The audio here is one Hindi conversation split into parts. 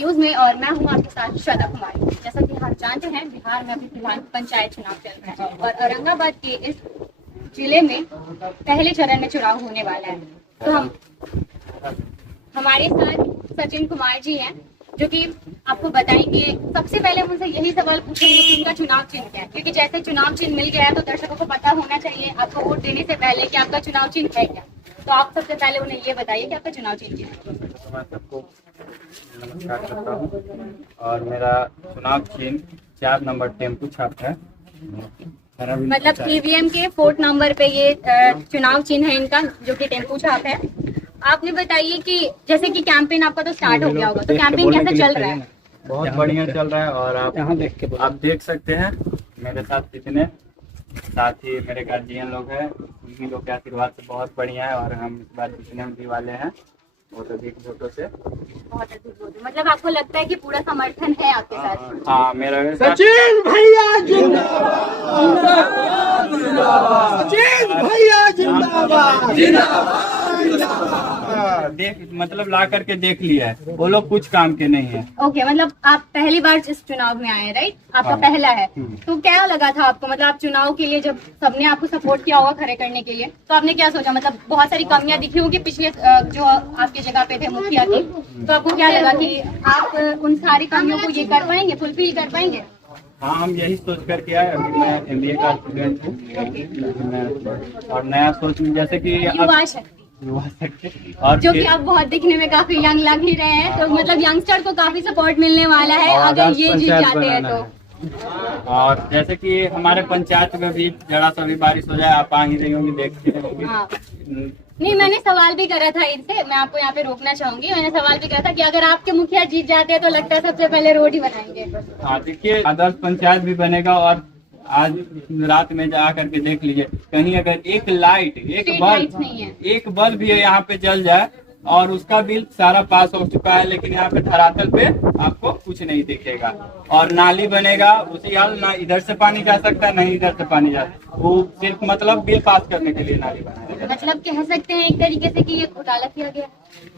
न्यूज में और मैं हूँ आपके साथ श्रद्धा कुमारी। जैसा कि आप जानते हैं, बिहार में अभी फिलहाल पंचायत चुनाव चल रहा है और औरंगाबाद के इस जिले में पहले चरण में चुनाव होने वाला है। तो हमारे साथ सचिन कुमार जी हैं जो कि आपको बताएंगे। सबसे पहले हम उनसे यही सवाल पूछेंगे कि उनका चुनाव चिन्ह क्या है, क्योंकि जैसे चुनाव चिन्ह मिल गया है तो दर्शकों को पता होना चाहिए आपको वोट देने से पहले कि आपका चुनाव चिन्ह है क्या। तो आप सबसे पहले उन्हें ये बताइए कि आपका चुनाव चिन्ह क्या है। मैं सबको नमस्कार करता हूँ और मेरा चुनाव चिन्ह 4 नंबर टेम्पू छाप है। मतलब ईवीएम के 4 नंबर पे ये चुनाव चिन्ह है इनका, जो कि टेम्पू छाप है। आपने बताइए कि जैसे कि कैंपेन आपका तो स्टार्ट हो गया होगा, तो कैंपेन कैसा चल रहा है? बहुत बढ़िया चल रहा है और आप देख सकते हैं मेरे साथ जितने साथी मेरे गार्जियन लोग हैं, उन्हीं लोग के आशीर्वाद से बहुत बढ़िया है। और हम इस बार जितने भी वाले हैं बहुत अधिक वोटों से, बहुत अधिक वोट। मतलब आपको लगता है कि पूरा समर्थन है आपके साथ? हाँ, मेरा सचिन भैया जिंदाबाद, सचिन भैया जिंदाबाद, देख मतलब ला करके देख लिया है, वो लोग कुछ काम के नहीं है। ओके, मतलब आप पहली बार इस चुनाव में आए, राइट? आपका पहला है, तो क्या लगा था आपको? मतलब आप चुनाव के लिए जब सबने आपको सपोर्ट किया होगा खड़े करने के लिए, तो आपने क्या सोचा? मतलब बहुत सारी कमियां दिखी होगी पिछले जो आपकी जगह पे थे मुखिया की, तो आपको क्या लगा कि आप उन सारी कमियों को ये कर पाएंगे, फुलफिल कर पाएंगे? हाँ, हम यही सोच करके आए। अभी मैं MBA का स्टूडेंट हूँ और नया सोच में जैसे कि युवा शक्ति और जो कि आप बहुत दिखने में काफी यंग लग ही रहे हैं, तो मतलब यंगस्टर को काफी सपोर्ट मिलने वाला है अगर ये जीत जाते हैं तो। और जैसे कि हमारे पंचायत में भी जरा सा भी बारिश हो जाए, आप आ ही रही होंगी, देखती होंगी। हाँ। नहीं, मैंने सवाल भी करा था इनसे, मैं आपको यहाँ पे रोकना चाहूंगी। मैंने सवाल भी करा था कि अगर आपके मुखिया जीत जाते हैं तो लगता है सबसे पहले रोड ही बनाएंगे। हाँ, देखिए आदर्श पंचायत भी बनेगा और आज रात में जा करके देख लीजिए, कहीं अगर एक लाइट एक बल्ब भी यहाँ पे जल जाए और उसका बिल सारा पास हो चुका है, लेकिन यहाँ पे धरातल पे आपको कुछ नहीं दिखेगा। और नाली बनेगा उसी हाल, ना इधर से पानी जा सकता नहीं इधर से पानी जा सकता, वो सिर्फ मतलब बिल पास करने के लिए नाली बनाएगा। मतलब कह सकते हैं एक तरीके से कि ये घोटाला किया गया।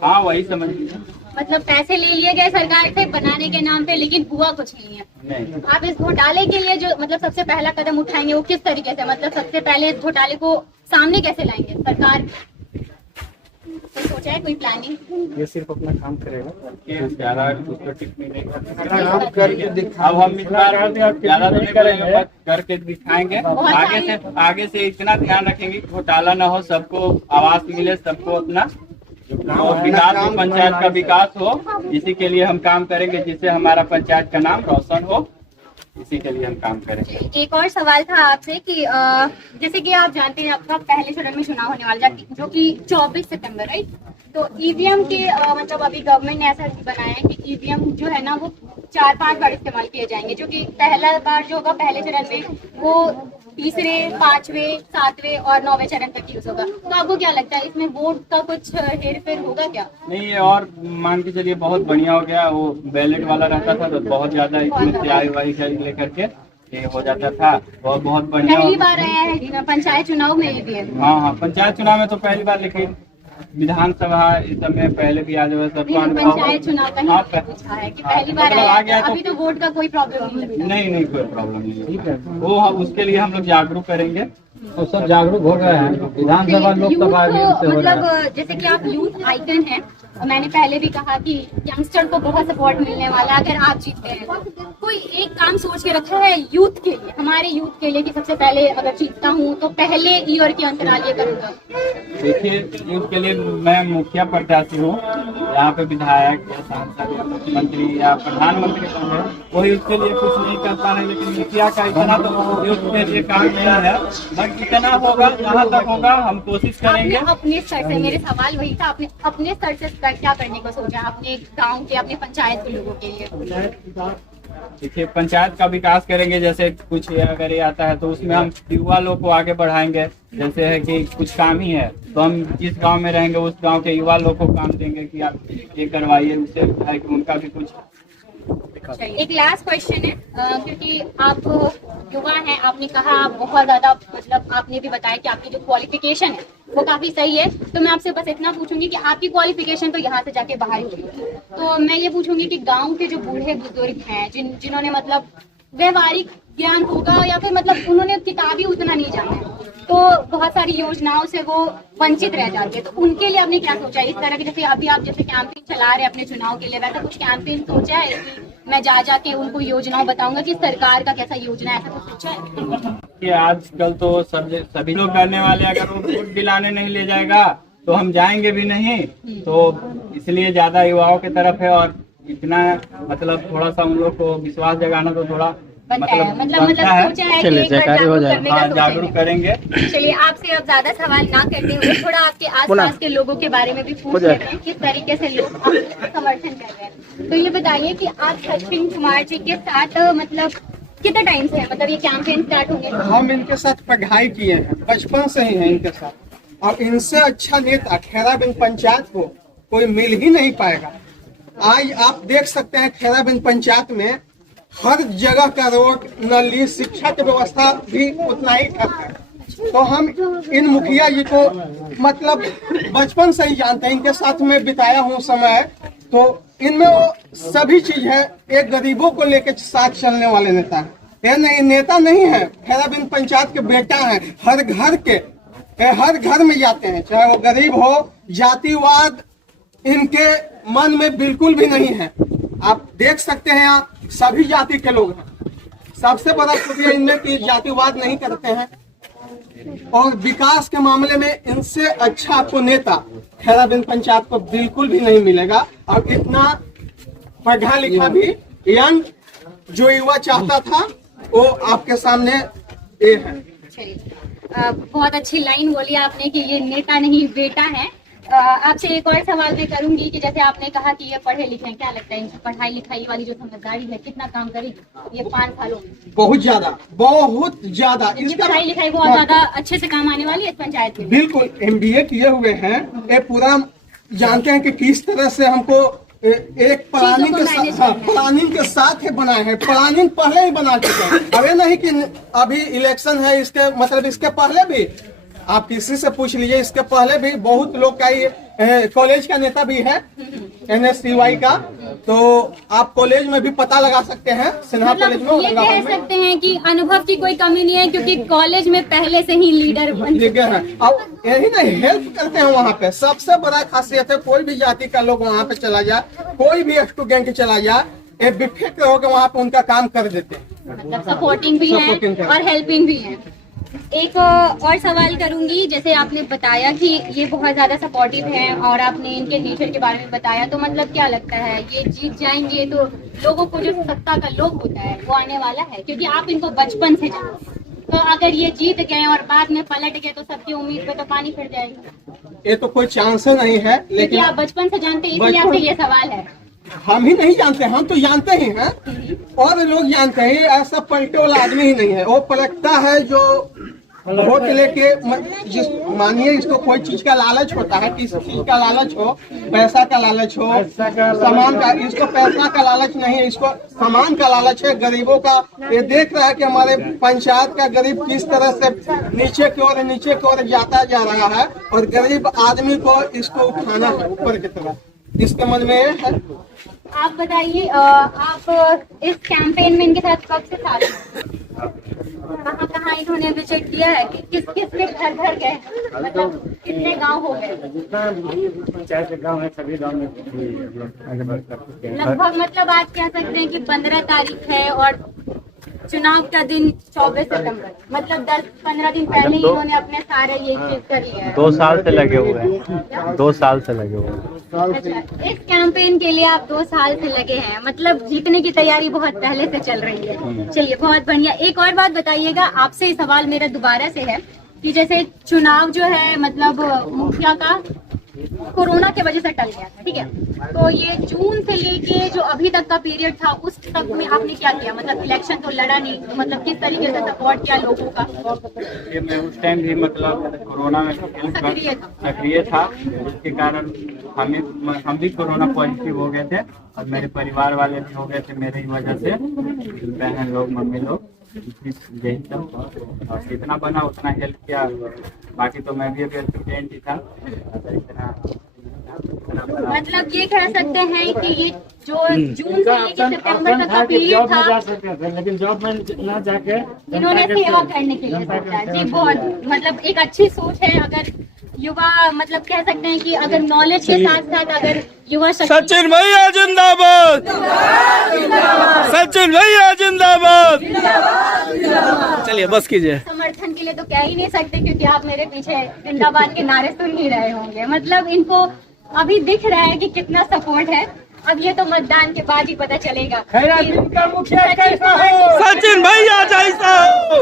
हाँ, वही समझ लीजिए। मतलब पैसे ले लिए गए सरकार से बनाने के नाम पे, लेकिन हुआ कुछ नहीं है। नहीं। आप इस घोटाले के लिए जो मतलब सबसे पहला कदम उठाएंगे वो किस तरीके से? मतलब सबसे पहले इस घोटाले को सामने कैसे लाएंगे सरकार? तो सोचा है कोई प्लानिंग? ये सिर्फ अपना काम करेगा, ज्यादा उसको टिप्पणी नहीं करते। काम करके दिखा। अब हम इस बार ज्यादा नहीं करेंगे, बस करके दिखाएंगे। आगे से इतना ध्यान रखेंगे कि घोटाला न हो, सबको आवास मिले, सबको अपना विकास हो, पंचायत का विकास हो। इसी के लिए हम काम करेंगे, जिससे हमारा पंचायत का नाम रोशन हो, इसी के लिए हम काम करेंगे। एक और सवाल था आपसे कि जैसे कि आप जानते हैं आपका पहले चरण में चुनाव होने वाला है जो कि 24 सितंबर, राइट? तो ईवीएम के मतलब अभी गवर्नमेंट ने ऐसा बनाया है कि ईवीएम जो है ना वो 4-5 बार इस्तेमाल किए जाएंगे, जो कि पहला बार जो होगा पहले चरण में वो तीसरे, 5वें, 7वें और 9वें चरण तक यूज होगा। तो आपको क्या लगता है इसमें वोट का कुछ हेरफेर होगा क्या? नहीं, ये और मान के चलिए बहुत बढ़िया हो गया। वो बैलेट वाला रहता था तो बहुत ज्यादा इसमें से वाही लेकर के ये हो जाता था, और बहुत बढ़िया। पहली बार आया है पंचायत चुनाव में ईवीएम? हाँ, पंचायत चुनाव में तो पहली बार, लेकिन विधानसभा इस समय पहले भी आज पंचायत चुनाव का ही पूछा है कि पहली बार आ गया। अभी तो वोट का कोई प्रॉब्लम नहीं, कोई प्रॉब्लम नहीं। ठीक है, वो उसके लिए हम लोग जागरूक करेंगे और सब जागरूक हो गए हैं। विधानसभा लोकसभा मतलब जैसे कि आप यूथ आइकन हैं, मैंने पहले भी कहा कि यंगस्टर को बहुत सपोर्ट मिलने वाला अगर आप जीतते हैं। कोई एक काम सोच के रखा है यूथ के लिए, हमारे यूथ के लिए, कि सबसे पहले अगर जीतता हूँ तो पहले ईयर के अंतराल ये करूँगा? देखिए, यूथ के लिए मैं मुखिया प्रत्याशी हूँ, यहाँ पे विधायक या सांसद या मुख्यमंत्री या प्रधानमंत्री है, वो यूथ के लिए कुछ नहीं कर पा रहे, लेकिन मुखिया का इतना तो यूथ के लिए काम नहीं है। बट इतना होगा, जहाँ तक होगा हम कोशिश करेंगे। अपने स्तर से, मेरे सवाल वही था, आपने अपने स्तर से क्या करने को सोचा अपने गांव के, अपने पंचायत के लोगों के लिए? देखिए, पंचायत का विकास करेंगे। जैसे कुछ अगर ये आता है तो उसमें हम युवा लोग को आगे बढ़ाएंगे। जैसे है कि कुछ काम ही है तो हम जिस गांव में रहेंगे उस गांव के युवा लोग को काम देंगे कि आप ये करवाइए, उससे है कि उनका भी कुछ एक लास्ट क्वेश्चन है, क्योंकि आप युवा हैं, आपने कहा आप बहुत ज्यादा, मतलब आपने भी बताया कि आपकी जो क्वालिफिकेशन है वो काफी सही है, तो मैं आपसे बस इतना पूछूंगी कि आपकी क्वालिफिकेशन तो यहाँ से जाके बाहर हुई, तो मैं ये पूछूंगी कि गांव के जो बूढ़े बुजुर्ग हैं जिन्होंने मतलब व्यवहारिक ज्ञान होगा या फिर मतलब उन्होंने किताबी उतना नहीं जाना है, तो बहुत सारी योजनाओं से वो वंचित रह जाते हैं, तो उनके लिए आपने क्या सोचा है? इस तरह के जैसे अभी आप जैसे कैंपेन चला रहे हैं अपने चुनाव के लिए, वैसा कुछ कैंपेन सोचा है कि मैं जा जाके उनको योजनाओं बताऊंगा कि सरकार का कैसा योजना है, ऐसा कुछ सोचा है? कि आजकल तो सभी लोग करने वाले, अगर वो वोट दिलाने नहीं ले जाएगा तो हम जाएंगे भी नहीं, तो इसलिए ज्यादा युवाओं की तरफ है, और इतना मतलब थोड़ा सा उन लोग को विश्वास जगाना तो थोड़ा मतलब सोचा है कि एक बार जागरूक करने का सोचा है। जागरूक करेंगे। चलिए, आपसे अब ज्यादा सवाल ना करते हुए थोड़ा आपके आसपास के लोगों के बारे में भी पूछ लेते हैं, किस तरीके से लोग आपका समर्थन कर रहे हैं। तो ये बताइए कि आप सचिन कुमार जी के साथ मतलब कितने टाइम से है, मतलब ये कैंपेन स्टार्ट होने का? हम इनके साथ पढ़ाई किए हैं, बचपन से ही हैं इनके साथ, और इनसे अच्छा नेता खैराबिन पंचायत को कोई मिल ही नहीं पाएगा। आज आप देख सकते हैं खैराबिन पंचायत में हर जगह का रोड, नली, शिक्षा की व्यवस्था भी उतना ही ठप है। तो हम इन मुखिया जी को मतलब बचपन से ही जानते हैं, इनके साथ में बिताया हूँ समय, तो इनमें वो सभी चीज है। एक गरीबों को लेकर साथ चलने वाले नेता है, ये नहीं नेता नहीं है, खैराबिन पंचायत के बेटा है। हर घर में जाते हैं, चाहे वो गरीब हो। जातिवाद इनके मन में बिल्कुल भी नहीं है। आप देख सकते हैं यहाँ सभी जाति के लोग हैं। सबसे बड़ा खुबिया इनमें कि जातिवाद नहीं करते हैं, और विकास के मामले में इनसे अच्छा आपको नेता खैराबिन पंचायत को बिल्कुल भी नहीं मिलेगा। और इतना पढ़ा लिखा भी यंग जो युवा चाहता था वो आपके सामने ये है। बहुत अच्छी लाइन बोली आपने कि ये नेता नहीं बेटा है। आपसे एक और सवाल मैं करूंगी कि जैसे आपने कहा कि ये पढ़े लिखे हैं, क्या लगता है इनकी पढ़ाई लिखाई वाली जो समझदारी है कितना काम करी ये 5 सालों में? बहुत ज्यादा इनकी पढ़ाई लिखाई बहुत ज्यादा अच्छे से काम आने वाली है इस पंचायत में। बिल्कुल, MBA किए हुए हैं, ये जानते हैं कि किस तरह से हमको एक प्लानिंग के साथ ही बनाए हैं। प्लानिंग पहले ही बना चुके हैं। अब ये नहीं कि अभी इलेक्शन है, इसके मतलब इसके पहले भी आप किसी से पूछ लीजिए, इसके पहले भी बहुत लोग का ये कॉलेज का नेता भी है NSCY का, तो आप कॉलेज में भी पता लगा सकते हैं, सिन्हा कॉलेज में। ये कह सकते हैं कि अनुभव की कोई कमी नहीं है, क्योंकि कॉलेज में पहले से ही लीडर बन चुके हैं। अब यही नहीं, हेल्प करते हैं वहाँ पे। सबसे बड़ा खासियत है, कोई भी जाति का लोग वहाँ पे चला जाए, कोई भी स्टूडेंट चला जाए, ये बेफिक्र होकर वहाँ पे उनका काम कर देते हैं। मतलब सपोर्टिंग भी है और हेल्पिंग भी है। एक और सवाल करूंगी, जैसे आपने बताया कि ये बहुत ज्यादा सपोर्टिव हैं और आपने इनके नेचर के बारे में बताया, तो मतलब क्या लगता है ये जीत जाएंगे तो लोगों को जो सत्ता का लोभ होता है वो आने वाला है? क्योंकि आप इनको बचपन से जानते हैं, तो अगर ये जीत गए और बाद में पलट गए तो सबकी उम्मीद पे तो पानी फिर जाएगा। ये तो कोई चांस नहीं है, लेकिन आप बचपन से जानते हैं, इसलिए आपसे ये सवाल है। हम ही नहीं जानते, हम तो जानते ही हैं और लोग जानते हैं। ऐसा पलटे वाला आदमी ही नहीं है, वो पलटता है जो वोट लेके। मानिए इसको कोई चीज का लालच होता है, किसी चीज का लालच हो, पैसा का लालच हो, सामान का। इसको पैसा का लालच नहीं है, इसको सामान का लालच है, गरीबों का। ये देख रहा है कि हमारे पंचायत का गरीब किस तरह से नीचे की ओर जाता जा रहा है, और गरीब आदमी को इसको उठाना है ऊपर की तरफ, इसके मन में है। आप बताइए, आप इस कैंपेन में इनके साथ कब से साथ हैं? कहाँ इन्होंने विजिट किया है? किस के घर गए, मतलब कितने गांव हो गए? पंचायत के गाँव है, सभी गाँव में लगभग मतलब आप कह सकते हैं कि 15 तारीख है और चुनाव का दिन 24 सितंबर, मतलब 10-15 दिन पहले ही इन्होंने अपने सारे ये चीज कर लिया है। 2 साल से लगे हुए हैं, 2 साल से लगे हुए हैं। अच्छा, इस कैंपेन के लिए आप 2 साल से लगे हैं, मतलब जीतने की तैयारी बहुत पहले से चल रही है। चलिए, बहुत बढ़िया। एक और बात बताइएगा, आपसे सवाल मेरा दोबारा से है कि जैसे चुनाव जो है मतलब मुखिया का कोरोना की वजह से टल गया था, ठीक है, तो ये जून से लेके जो अभी तक का पीरियड था उस तक में आपने क्या किया? मतलब इलेक्शन तो लड़ा नहीं, तो मतलब किस तरीके से सपोर्ट किया लोगों का? ये मैं उस टाइम भी मतलब कोरोना में सक्रिय था, जिसके कारण हम भी कोरोना पॉजिटिव हो गए थे, और मेरे परिवार वाले भी हो गए थे मेरे ही वजह से, बहन लोग, मम्मी लोग, यही सब। और जितना बना उतना हेल्प किया, बाकी तो मैं भी अभी स्टूडेंट ही था। मतलब ये कह सकते हैं कि ये जो जून से लेकर सितंबर तक का पीरियड था, लेकिन जॉब में ना जाके इन्होंने सेवा करने के लिए सोचा है। जी बहुत मतलब एक अच्छी सोच है। अगर युवा मतलब कह सकते हैं कि अगर नॉलेज के साथ साथ अगर युवा सचिन भैया जिंदाबाद, सचिन भैया जिंदाबाद। चलिए बस कीजिए। समर्थन के लिए तो कह ही नहीं सकते, क्योंकि आप मेरे पीछे जिंदाबाद के नारे सुन ही रहे होंगे। मतलब इनको अभी दिख रहा है कि कितना सपोर्ट है। अब ये तो मतदान के बाद ही पता चलेगा। सचिन भैया जैसा हो।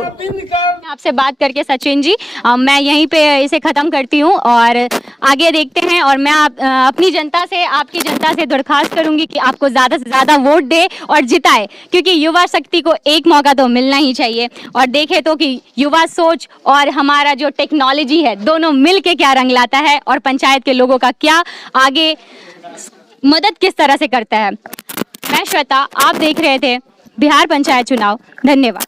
आपसे बात करके सचिन जी मैं यहीं पे इसे खत्म करती हूँ और आगे देखते हैं। और मैं अपनी जनता से, आपकी जनता से दरख्वास्त करूंगी कि आपको ज़्यादा से ज़्यादा वोट दे और जिताए, क्योंकि युवा शक्ति को एक मौका तो मिलना ही चाहिए। और देखें तो कि युवा सोच और हमारा जो टेक्नोलॉजी है, दोनों मिल के क्या रंग लाता है और पंचायत के लोगों का क्या आगे मदद किस तरह से करता है। मैं श्वेता, आप देख रहे थे बिहार पंचायत चुनाव। धन्यवाद।